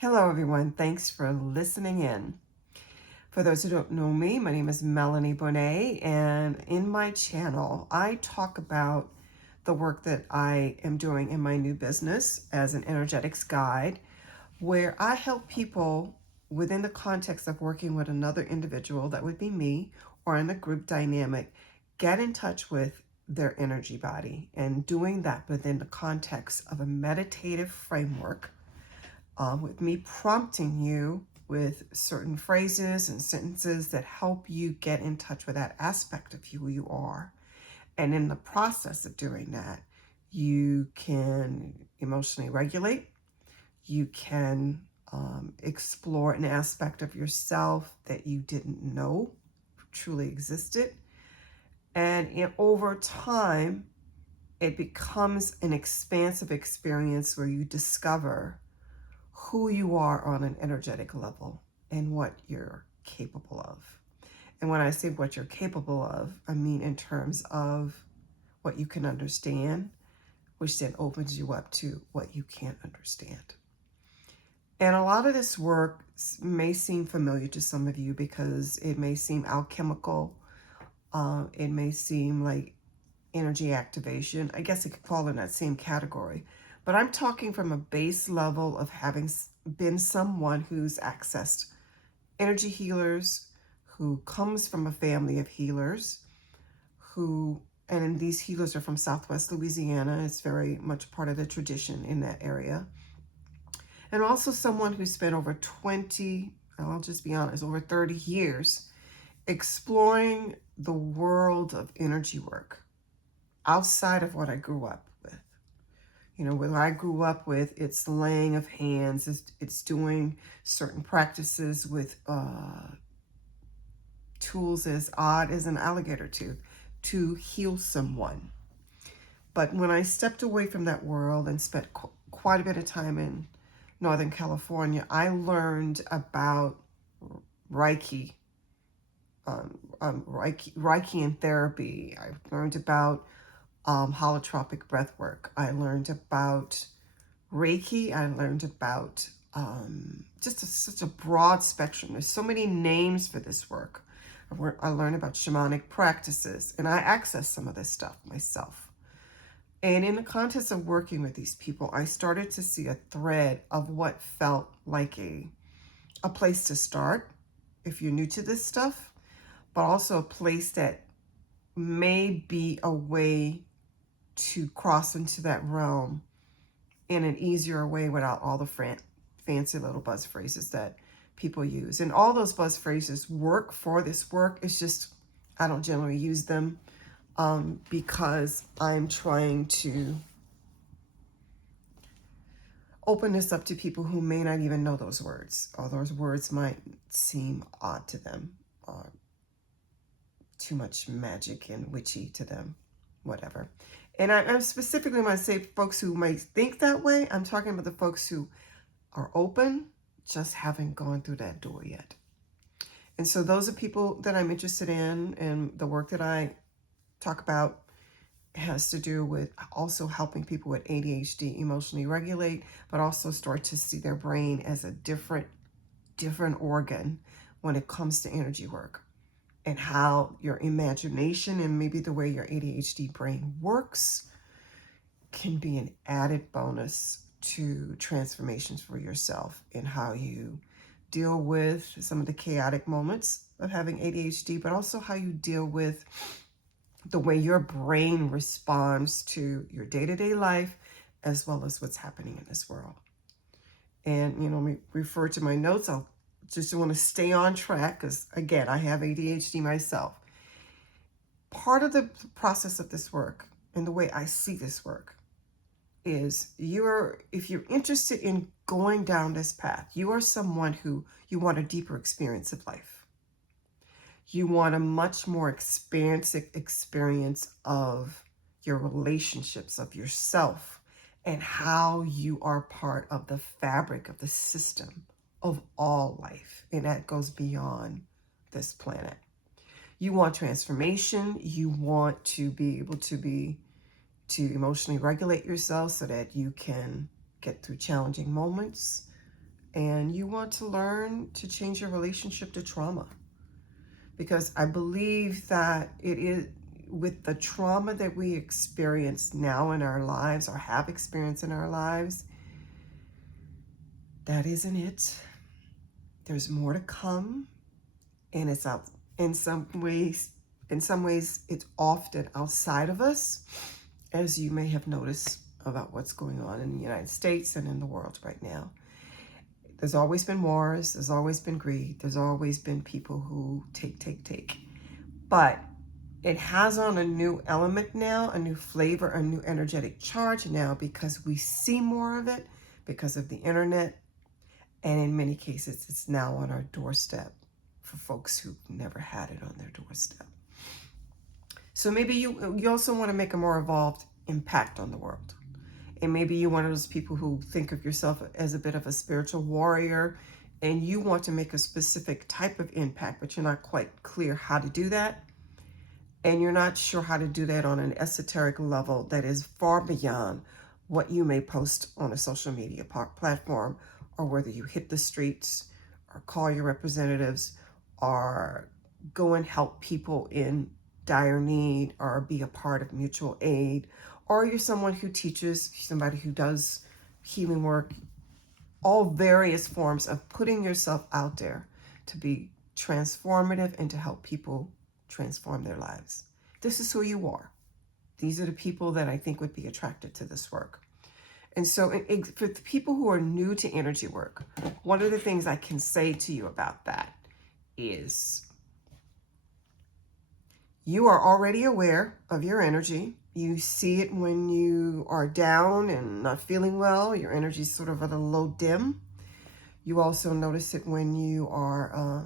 Hello, everyone. Thanks for listening in. For those who don't know me, my name is Melanie Bonet, and in my channel, I talk about the work that I am doing in my new business as an energetics guide, where I help people within the context of working with another individual, that would be me, or in a group dynamic, get in touch with their energy body, and doing that within the context of a meditative framework, with me prompting you with certain phrases and sentences that help you get in touch with that aspect of who you are. And in the process of doing that, you can emotionally regulate, you can explore an aspect of yourself that you didn't know truly existed. And over time, it becomes an expansive experience where you discover who you are on an energetic level and what you're capable of. And when I say what you're capable of, I mean in terms of what you can understand, which then opens you up to what you can't understand. And a lot of this work may seem familiar to some of you because it may seem alchemical. It may seem like energy activation. I guess it could fall in that same category. But I'm talking from a base level of having been someone who's accessed energy healers, who comes from a family of healers, and these healers are from Southwest Louisiana. It's very much part of the tradition in that area. And also someone who spent over 20, I'll just be honest, over 30 years exploring the world of energy work outside of what I grew up with. What I grew up with, it's laying of hands, it's doing certain practices with tools as odd as an alligator tooth to heal someone. But when I stepped away from that world and spent quite a bit of time in Northern California, I learned about Reiki, Reiki and therapy. I learned about holotropic breath work. I learned about Reiki. I learned about such a broad spectrum. There's so many names for this work. I learned about shamanic practices, and I access some of this stuff myself. And in the context of working with these people, I started to see a thread of what felt like a place to start if you're new to this stuff, but also a place that may be a way to cross into that realm in an easier way without all the fancy little buzz phrases that people use. And all those buzz phrases work for this work. It's just I don't generally use them because I'm trying to open this up to people who may not even know those words, or those words might seem odd to them, or too much magic and witchy to them, whatever. And I'm specifically, when I say folks who might think that way, I'm talking about the folks who are open, just haven't gone through that door yet. And so those are people that I'm interested in, and the work that I talk about has to do with also helping people with ADHD emotionally regulate, but also start to see their brain as a different organ when it comes to energy work, and how your imagination and maybe the way your ADHD brain works can be an added bonus to transformations for yourself in how you deal with some of the chaotic moments of having ADHD, but also how you deal with the way your brain responds to your day-to-day life as well as what's happening in this world. And, let me refer to my notes. I'll just want to stay on track because, again, I have ADHD myself. Part of the process of this work and the way I see this work is if you're interested in going down this path, you are someone who you want a deeper experience of life. You want a much more expansive experience of your relationships, of yourself, and how you are part of the fabric of the system of all life. And that goes beyond this planet. You want transformation. You want to be able to emotionally regulate yourself so that you can get through challenging moments, and you want to learn to change your relationship to trauma. Because I believe that it is with the trauma that we experience now in our lives or have experienced in our lives, that isn't it. There's more to come, and it's out in some ways. In some ways, it's often outside of us, as you may have noticed about what's going on in the United States and in the world right now. There's always been wars. There's always been greed. There's always been people who take. But it has on a new element now, a new flavor, a new energetic charge now, because we see more of it because of the internet. And in many cases, it's now on our doorstep for folks who never had it on their doorstep. So maybe you also want to make a more evolved impact on the world. And maybe you're one of those people who think of yourself as a bit of a spiritual warrior, and you want to make a specific type of impact, but you're not quite clear how to do that. And you're not sure how to do that on an esoteric level that is far beyond what you may post on a social media platform, or whether you hit the streets or call your representatives or go and help people in dire need or be a part of mutual aid, or you're someone who teaches, somebody who does healing work, all various forms of putting yourself out there to be transformative and to help people transform their lives. This is who you are. These are the people that I think would be attracted to this work. And so for the people who are new to energy work, one of the things I can say to you about that is you are already aware of your energy. You see it when you are down and not feeling well. Your energy is sort of at a low dim. You also notice it when you are,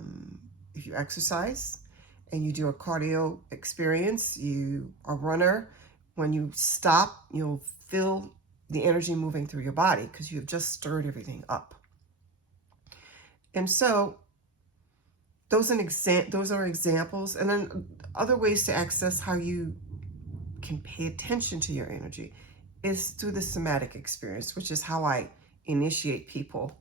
if you exercise and you do a cardio experience, you are a runner. When you stop, you'll feel the energy moving through your body because you've just stirred everything up. And so those are examples. And then other ways to access how you can pay attention to your energy is through the somatic experience, which is how I initiate people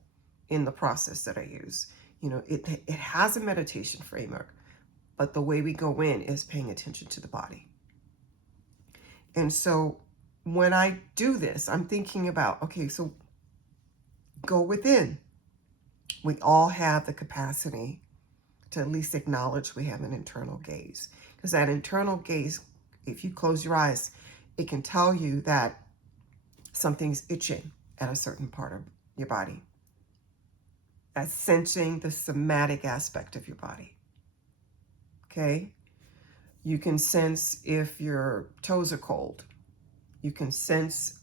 in the process that I use. It has a meditation framework, but the way we go in is paying attention to the body. And so when I do this, I'm thinking about, okay, so go within. We all have the capacity to at least acknowledge we have an internal gaze. Because that internal gaze, if you close your eyes, it can tell you that something's itching at a certain part of your body. That's sensing the somatic aspect of your body. Okay? You can sense if your toes are cold. You can sense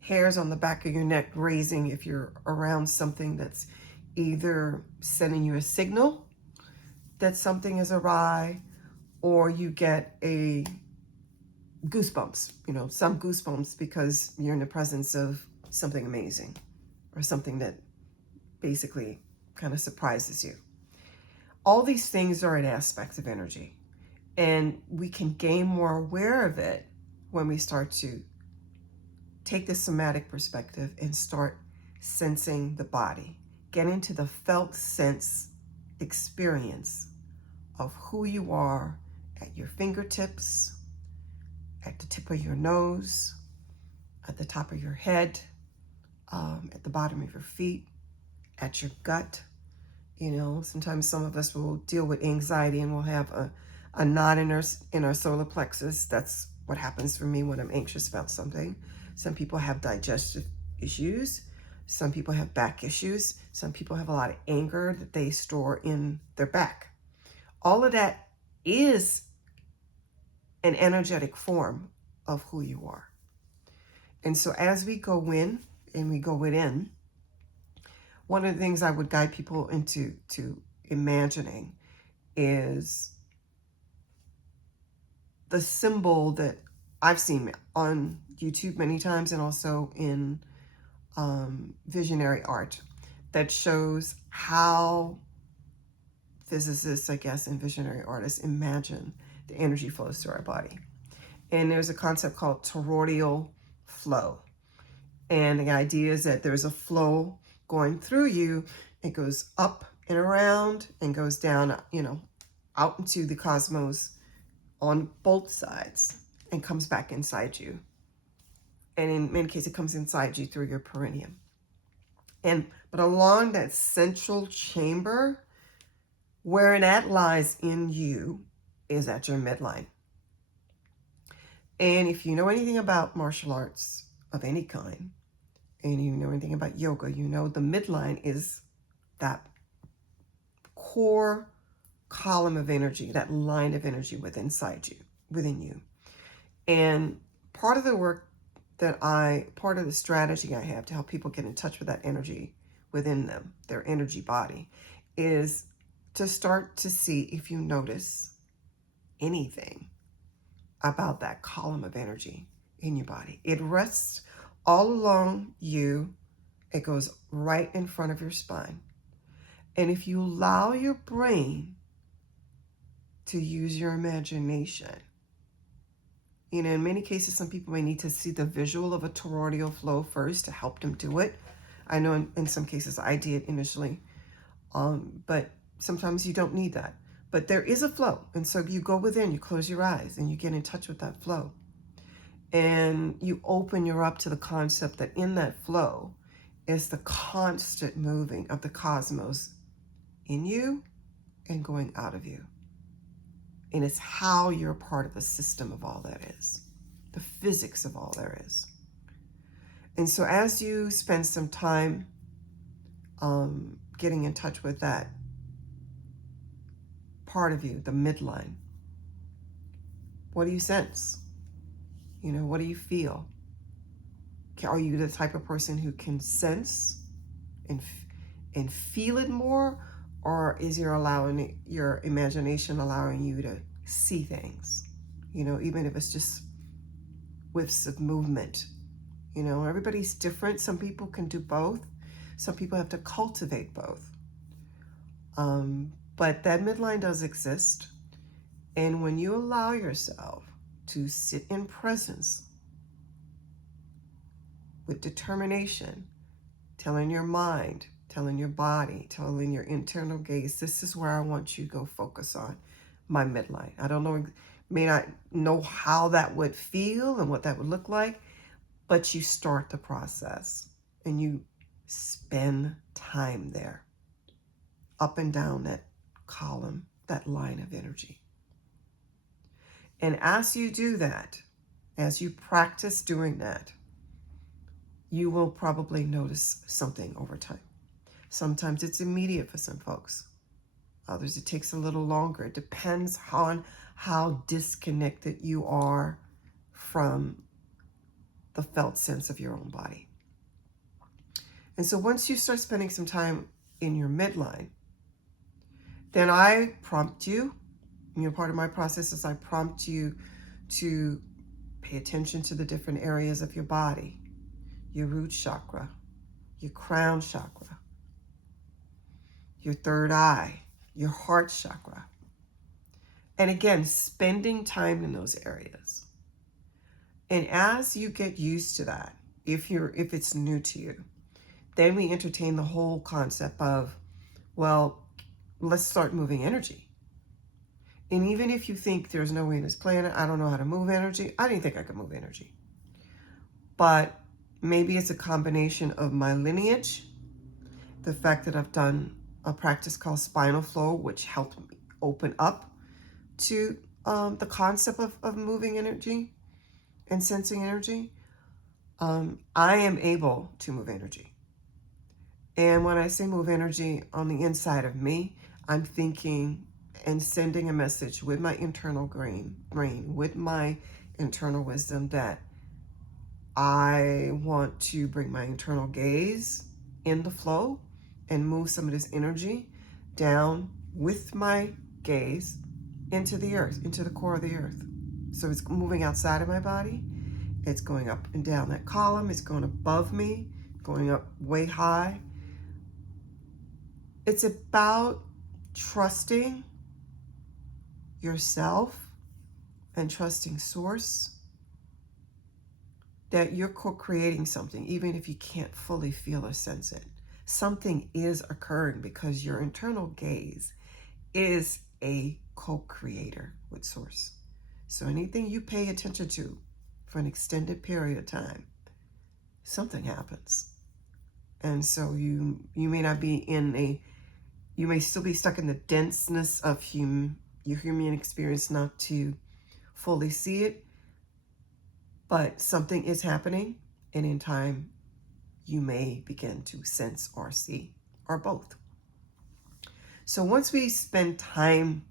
hairs on the back of your neck raising if you're around something that's either sending you a signal that something is awry, or you get a goosebumps, some goosebumps because you're in the presence of something amazing or something that basically kind of surprises you. All these things are an aspect of energy, and we can gain more aware of it when we start to take the somatic perspective and start sensing the body. Get into the felt sense experience of who you are at your fingertips, at the tip of your nose, at the top of your head, at the bottom of your feet, at your gut. Sometimes some of us will deal with anxiety and we'll have a knot in our solar plexus. That's what happens for me when I'm anxious about something. Some people have digestive issues. Some people have back issues. Some people have a lot of anger that they store in their back. All of that is an energetic form of who you are. And so as we go in and we go within, one of the things I would guide people into imagining is the symbol that I've seen on YouTube many times and also in visionary art that shows how physicists, I guess, and visionary artists imagine the energy flows through our body. And there's a concept called toroidal flow. And the idea is that there's a flow going through you. It goes up and around and goes down, out into the cosmos on both sides and comes back inside you. And in many cases, it comes inside you through your perineum. But along that central chamber, where that lies in you, is at your midline. And if you know anything about martial arts of any kind, and you know anything about yoga, you know the midline is that core column of energy, that line of energy within you. And part of the work part of the strategy I have to help people get in touch with that energy within them, their energy body, is to start to see if you notice anything about that column of energy in your body. It rests all along you. It goes right in front of your spine. And if you allow your brain to use your imagination, in many cases, some people may need to see the visual of a toroidal flow first to help them do it. I know in some cases I did initially, but sometimes you don't need that. But there is a flow. And so you go within, you close your eyes, and you get in touch with that flow. And you open your up to the concept that in that flow is the constant moving of the cosmos in you and going out of you. And it's how you're a part of the system of all that is, the physics of all there is. And so as you spend some time getting in touch with that part of you, the midline, what do you sense? What do you feel? Are you the type of person who can sense and feel it more? Or is your imagination allowing you to see things? Even if it's just whiffs of movement. Everybody's different. Some people can do both. Some people have to cultivate both. But that midline does exist. And when you allow yourself to sit in presence with determination, telling your mind, telling your body, telling your internal gaze, this is where I want you to go focus on, my midline. I don't know, may not know how that would feel and what that would look like, but you start the process and you spend time there, up and down that column, that line of energy. And as you do that, as you practice doing that, you will probably notice something over time. Sometimes it's immediate for some folks. Others, it takes a little longer. It depends on how disconnected you are from the felt sense of your own body. And so once you start spending some time in your midline, then I prompt you, part of my process is I prompt you to pay attention to the different areas of your body, your root chakra, your crown chakra, your third eye, your heart chakra. And again, spending time in those areas. And as you get used to that, if it's new to you, then we entertain the whole concept of, well, let's start moving energy. And even if you think there's no way in this planet, I don't know how to move energy, I didn't think I could move energy. But maybe it's a combination of my lineage, the fact that I've done a practice called spinal flow, which helped me open up to the concept of moving energy and sensing energy. I am able to move energy. And when I say move energy on the inside of me, I'm thinking and sending a message with my internal brain, with my internal wisdom, that I want to bring my internal gaze in the flow and move some of this energy down with my gaze into the earth, into the core of the earth. So it's moving outside of my body. It's going up and down that column. It's going above me, going up way high. It's about trusting yourself and trusting source that you're co-creating something, even if you can't fully feel or sense it. Something is occurring because your internal gaze is a co-creator with Source. So anything you pay attention to for an extended period of time, something happens. And so you may not be you may still be stuck in the denseness of your human experience, not to fully see it, but something is happening, and in time you may begin to sense or see, or both. So once we spend time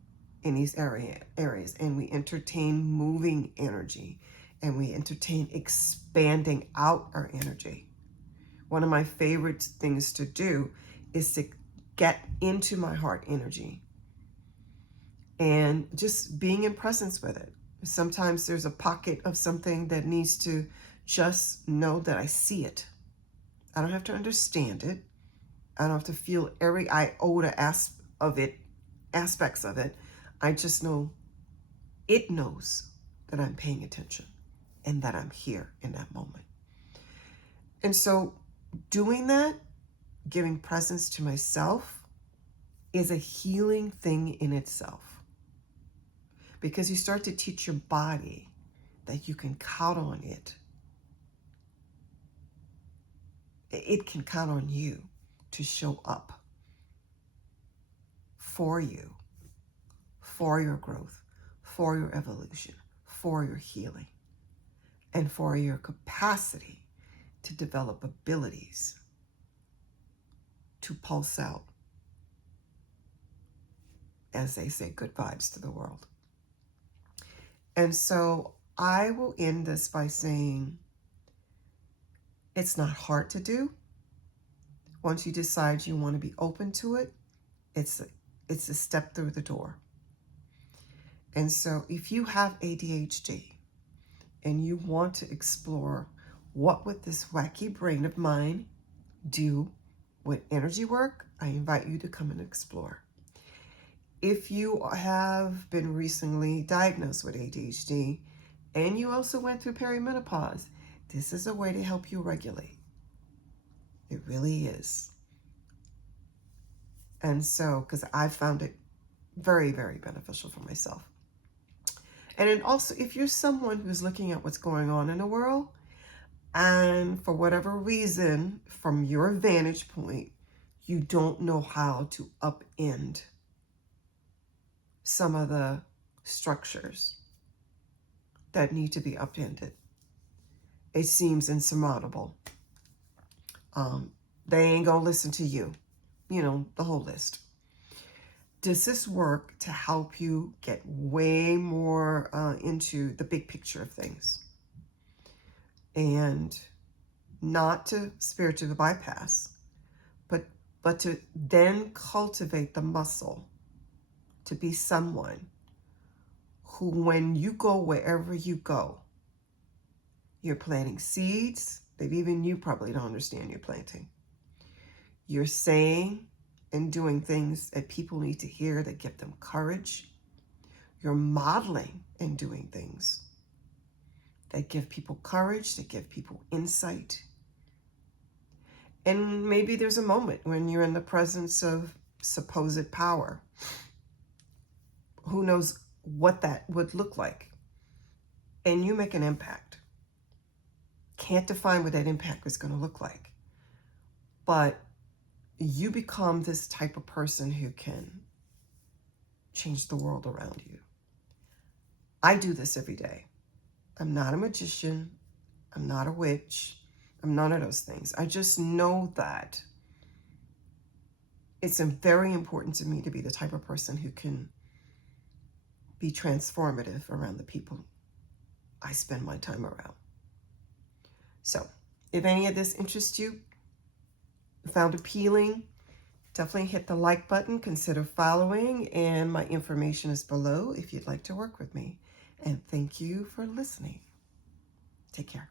in these areas and we entertain moving energy and we entertain expanding out our energy, one of my favorite things to do is to get into my heart energy and just being in presence with it. Sometimes there's a pocket of something that needs to just know that I see it. I don't have to understand it. I don't have to feel every iota aspects of it. I just know it knows that I'm paying attention and that I'm here in that moment. And so doing that, giving presence to myself, is a healing thing in itself. Because you start to teach your body that you can count on it. It can count on you to show up for you, for your growth, for your evolution, for your healing, and for your capacity to develop abilities to pulse out, as they say, good vibes to the world. And so I will end this by saying it's not hard to do. Once you decide you want to be open to it, it's a step through the door. And so if you have ADHD and you want to explore what would this wacky brain of mine do with energy work, I invite you to come and explore. If you have been recently diagnosed with ADHD and you also went through perimenopause, this is a way to help you regulate. It really is. And so, because I found it very, very beneficial for myself. And then also, if you're someone who's looking at what's going on in the world, and for whatever reason, from your vantage point, you don't know how to upend some of the structures that need to be upended, it seems insurmountable. They ain't gonna listen to you. The whole list. Does this work to help you get way more into the big picture of things? And not to spiritual bypass, but to then cultivate the muscle to be someone who, when you go wherever you go, you're planting seeds that even you probably don't understand you're planting. You're saying and doing things that people need to hear that give them courage. You're modeling and doing things that give people courage, that give people insight. And maybe there's a moment when you're in the presence of supposed power. Who knows what that would look like? And you make an impact. Can't define what that impact is going to look like. But you become this type of person who can change the world around you. I do this every day. I'm not a magician. I'm not a witch. I'm none of those things. I just know that it's very important to me to be the type of person who can be transformative around the people I spend my time around. So if any of this interests you, found appealing, definitely hit the like button, consider following, and my information is below if you'd like to work with me. And thank you for listening. Take care.